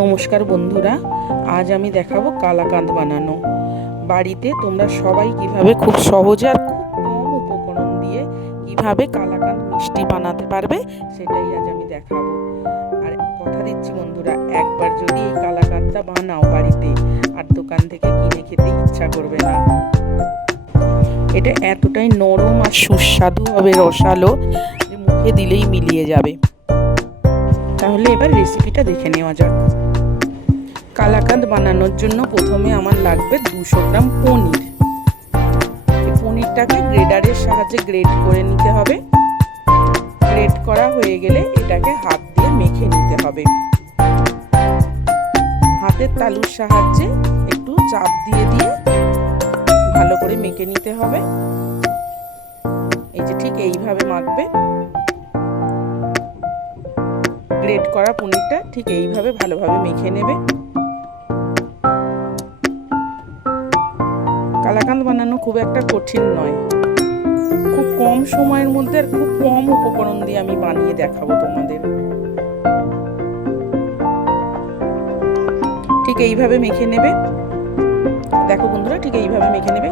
নমস্কার বন্ধুরা, আজ আমি দেখাবো কালাকাঁদ বানানো। বাড়িতে তোমরা সবাই কিভাবে খুব সহজে আর খুব কম উপকরণ দিয়ে কিভাবে কালাকাঁদ মিষ্টি বানাতে পারবে সেটাই আজ আমি দেখাবো। আর কথা দিচ্ছি বন্ধুরা, একবার যদি এই কালাকাঁদটা বানাও বাড়িতে, আর দোকান থেকে কিনে খেতে ইচ্ছা করবে না। এটা এতটাই নরম আর সুস্বাদু হবে, রসালো, যে মুখে দিলেই মিলিয়ে যাবে। তাহলে এবার রেসিপিটা দেখে নেওয়া যাক। কালাকাঁদ বানানোর জন্য প্রথমে আমার লাগবে 200 গ্রাম পনির। এই পনিরটাকে গ্রেডারের সাহায্যে গ্রেড করে নিতে হবে। গ্রেড করা হয়ে গেলে এটাকে হাত দিয়ে মেখে নিতে হবে। হাতের তালুর সাহায্যে একটু চাপ দিয়ে দিয়ে ভালো করে মেখে নিতে হবে। এই যে ঠিক এইভাবে মাখবে। গ্রেড করা পনিরটা ঠিক এইভাবে ভালোভাবে মেখে নেবে। কালাকাঁদ বানানো খুব একটা কঠিন নয়, খুব কম সময়ের মধ্যে আর খুব কম উপকরণ দিয়ে আমি বানিয়ে দেখাবো তোমাদের। ঠিক এইভাবে মেখে নেবে। দেখো বন্ধুরা, ঠিক এইভাবে মেখে নেবে।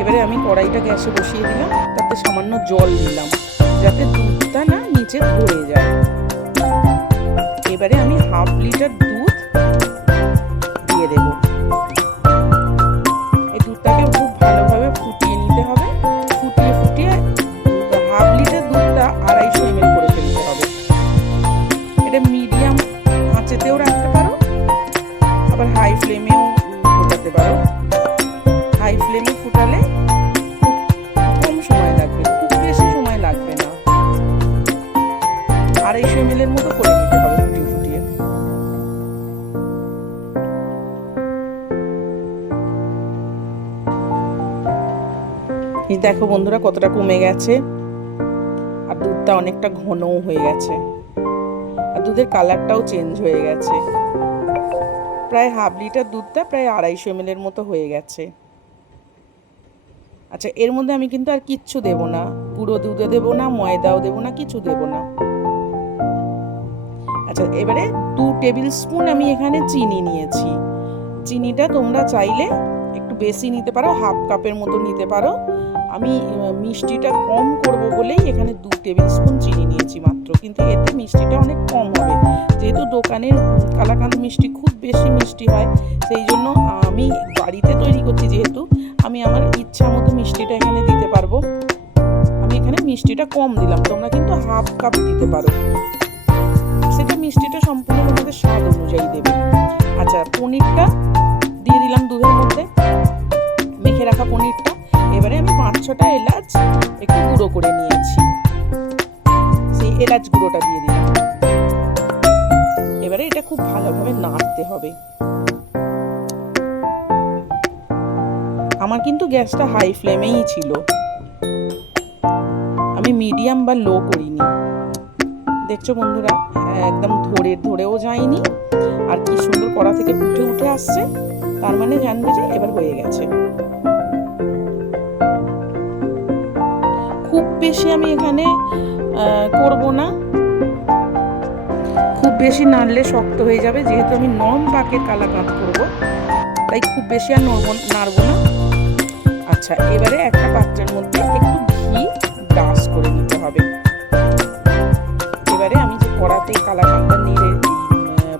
এবারে আমি কড়াইটা গ্যাসে বসিয়ে দিলাম, তাতে সামান্য জল দিলাম যাতে দুধটা না নিচে ধরে যায়। এবারে আমি 1/2 লিটার দুধ দিয়ে দেবো। এই দুধটাকে খুব ভালোভাবে ফুটিয়ে নিতে হবে। ফুটিয়ে ফুটিয়ে 1/2 লিটার দুধটা 250 ml করে ফেলতে হবে। এটা মিডিয়াম আঁচেতেও রাখতে পারো, আবার হাই ফ্লেমেও ফোটাতে পারো। হাই ফ্লেমে ফুটালে কম সময় লাগবে, খুব বেশি সময় লাগবে না। 250 ml এর মতো করে নিতে হবে ফুটিয়ে ফুটিয়ে। দেখো বন্ধুরা কতটা কমে গেছে, আর দুধটা অনেকটা ঘনও হয়ে গেছে, আর দুধের কালারটাও চেঞ্জ হয়ে গেছে। প্রায় 1/2 লিটার দুধটা প্রায় 250 ml এর মতো হয়ে গেছে। আচ্ছা, এর মধ্যে আমি কিন্তু আর কিচ্ছু দেব না, পুরো দুধও দেব না, ময়দাও দেব না, কিছু দেব না। আচ্ছা, এবারে 2 টেবিল স্পুন আমি এখানে চিনি নিয়েছি। চিনিটা তোমরা চাইলে একটু বেশি নিতে পারো, 1/2 কাপের মতো নিতে পারো। আমি মিষ্টিটা কম করব বলেই এখানে 2 টেবিল স্পুন চিনি নিয়েছি মাত্র, কিন্তু এতে মিষ্টিটা অনেক কম হবে। যেহেতু দোকানের কালাকাঁদ মিষ্টি খুব বেশি মিষ্টি হয়, সেই জন্য আমি বাড়িতে তৈরি করছি, যেহেতু আমি আমার ইচ্ছা মতো মিষ্টিটা এখানে দিতে পারবো। আমি এখানে মিষ্টিটা কম দিলাম, তোমরা কিন্তু 1/2 কাপ দিতে পারো। সেটা মিষ্টিটা সম্পূর্ণ তোমাদের স্বাদ অনুযায়ী দেবে। আচ্ছা, পনিরটা দিয়ে দিলাম দুধের মধ্যে, মেখে রাখা পনিরটা। এবারে আমি 5-6টা এলাচ একটু গুঁড়ো করে নিয়েছি, সেই এলাচ গুঁড়োটা দিয়ে দিলাম। এবারে এটা খুব ভালোভাবে নাড়তে হবে। আমার কিন্তু গ্যাসটা হাই ফ্লেমেই ছিল, আমি মিডিয়াম বা লো করিনি। দেখছো বন্ধুরা, একদম ধরেও যায়নি, আর কি সুন্দর কড়া থেকে উঠে উঠে আসছে, তার মানে জানবে যে এবার হয়ে গেছে। খুব বেশি আমি এখানে করব না, খুব বেশি নাড়লে শক্ত হয়ে যাবে। যেহেতু আমি নরম পাকের কালাকাঁদ করব, তাই খুব বেশি আর নাড়বো না। আচ্ছা, এবারে একটা পাত্রের মধ্যে একটু ঘি ব্রাশ করে নিতে হবে। এবারে আমি যে কড়াতে কালাকাঁদটা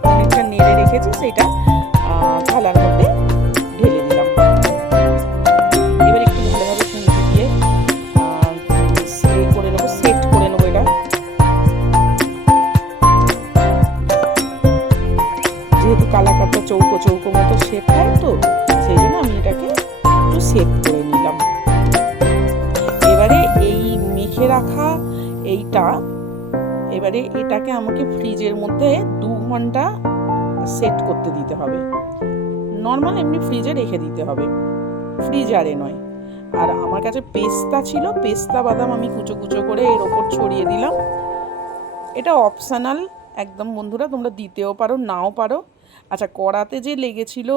পনিরটা নেড়ে রেখেছি, সেটা থালার মধ্যে ঢেলে দিলাম। এবার একটু ভালোভাবে খুন্তি দিয়ে সেট করে নেবো এটা। যেহেতু কালাকাঁদটা চৌকো চৌকো মতো শেপ হয়, তো সেই জন্য আমি এটাকে একটু সেট করে নিলাম। এবারে এই মেখে রাখা এইটা, এবারে এটাকে আমাকে ফ্রিজের মধ্যে 2 ঘন্টা সেট করতে দিতে হবে। নর্মাল এমনি ফ্রিজে রেখে দিতে হবে, ফ্রিজারে নয়। আর আমার কাছে পেস্তা ছিল, পেস্তা বাদাম আমি কুচো কুচো করে এর ওপর ছড়িয়ে দিলাম। এটা অপশনাল একদম বন্ধুরা, তোমরা দিতেও পারো, নাও পারো। আচ্ছা, কড়াতে যে লেগেছিল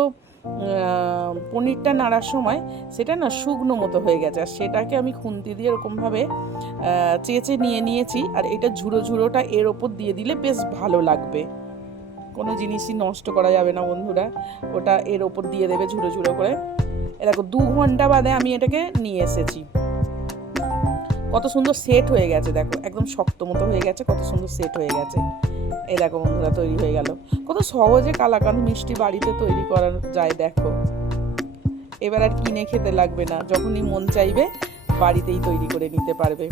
পনিরটা নাড়ার সময়, সেটা না শুকনো মতো হয়ে গেছে, আর সেটাকে আমি খুন্তি দিয়ে এরকমভাবে চেঁচে নিয়েছি। আর এটা ঝুড়োটা এর ওপর দিয়ে দিলে বেশ ভালো লাগবে। কোনো জিনিসই নষ্ট করা যাবে না বন্ধুরা, ওটা এর ওপর দিয়ে দেবে ঝুড়ো ঝুড়ো করে। দেখো 2 ঘন্টা বাদে আমি এটাকে নিয়ে এসেছি। কত সুন্দর সেট হয়ে গেছে দেখো, একদম শক্ত মতো হয়ে গেছে, কত সুন্দর সেট হয়ে গেছে। এই দেখো বন্ধুরা তৈরি হয়ে গেল। কত সহজে কালাকাঁদ মিষ্টি বাড়িতে তৈরি করা যায় দেখো। এবার আর কিনে খেতে লাগবে না, যখনই মন চাইবে বাড়িতেই তৈরি করে নিতে পারবে।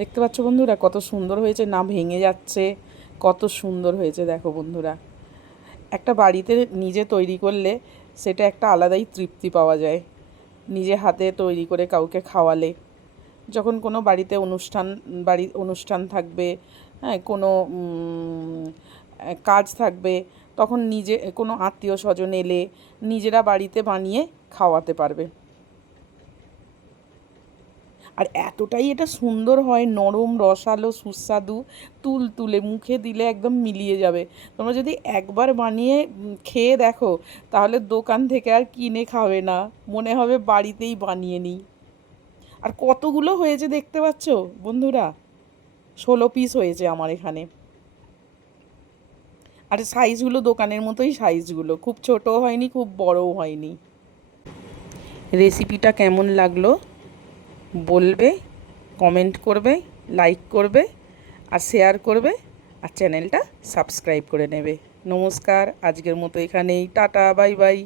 দেখতে পাচ্ছ বন্ধুরা কত সুন্দর হয়েছে, না ভেঙে যাচ্ছে, কত সুন্দর হয়েছে দেখো বন্ধুরা। একটা বাড়িতে নিজে তৈরি করলে সেটা একটা আলাদাই তৃপ্তি পাওয়া যায়, নিজে হাতে তৈরি করে কাউকে খাওয়ালে। যখন কোনো বাড়িতে অনুষ্ঠান থাকবে, হ্যাঁ, কোনো কাজ থাকবে, তখন নিজে কোনো আত্মীয় স্বজন এলে নিজেরা বাড়িতে বানিয়ে খাওয়াতে পারবে। আর এতটাই এটা সুন্দর হয়, নরম, রসালো, সুস্বাদু, তুলতুলে, মুখে দিলে একদম মিলিয়ে যাবে। তোমরা যদি একবার বানিয়ে খেয়ে দেখো তাহলে দোকান থেকে আর কিনে খাবে না, মনে হবে বাড়িতেই বানিয়ে নিই। আর কতগুলো হয়েছে দেখতে পাচ্ছ বন্ধুরা, 16 পিস হয়েছে আমার এখানে। আর সাইজগুলো দোকানের মতোই সাইজগুলো, খুব ছোটও হয়নি খুব বড়ও হয়নি। রেসিপিটা কেমন লাগলো বলবে, কমেন্ট করবে, লাইক করবে আর শেয়ার করবে, আর চ্যানেলটা সাবস্ক্রাইব করে নেবে। নমস্কার, আজকের মতো এখানেই, টাটা, বাই বাই।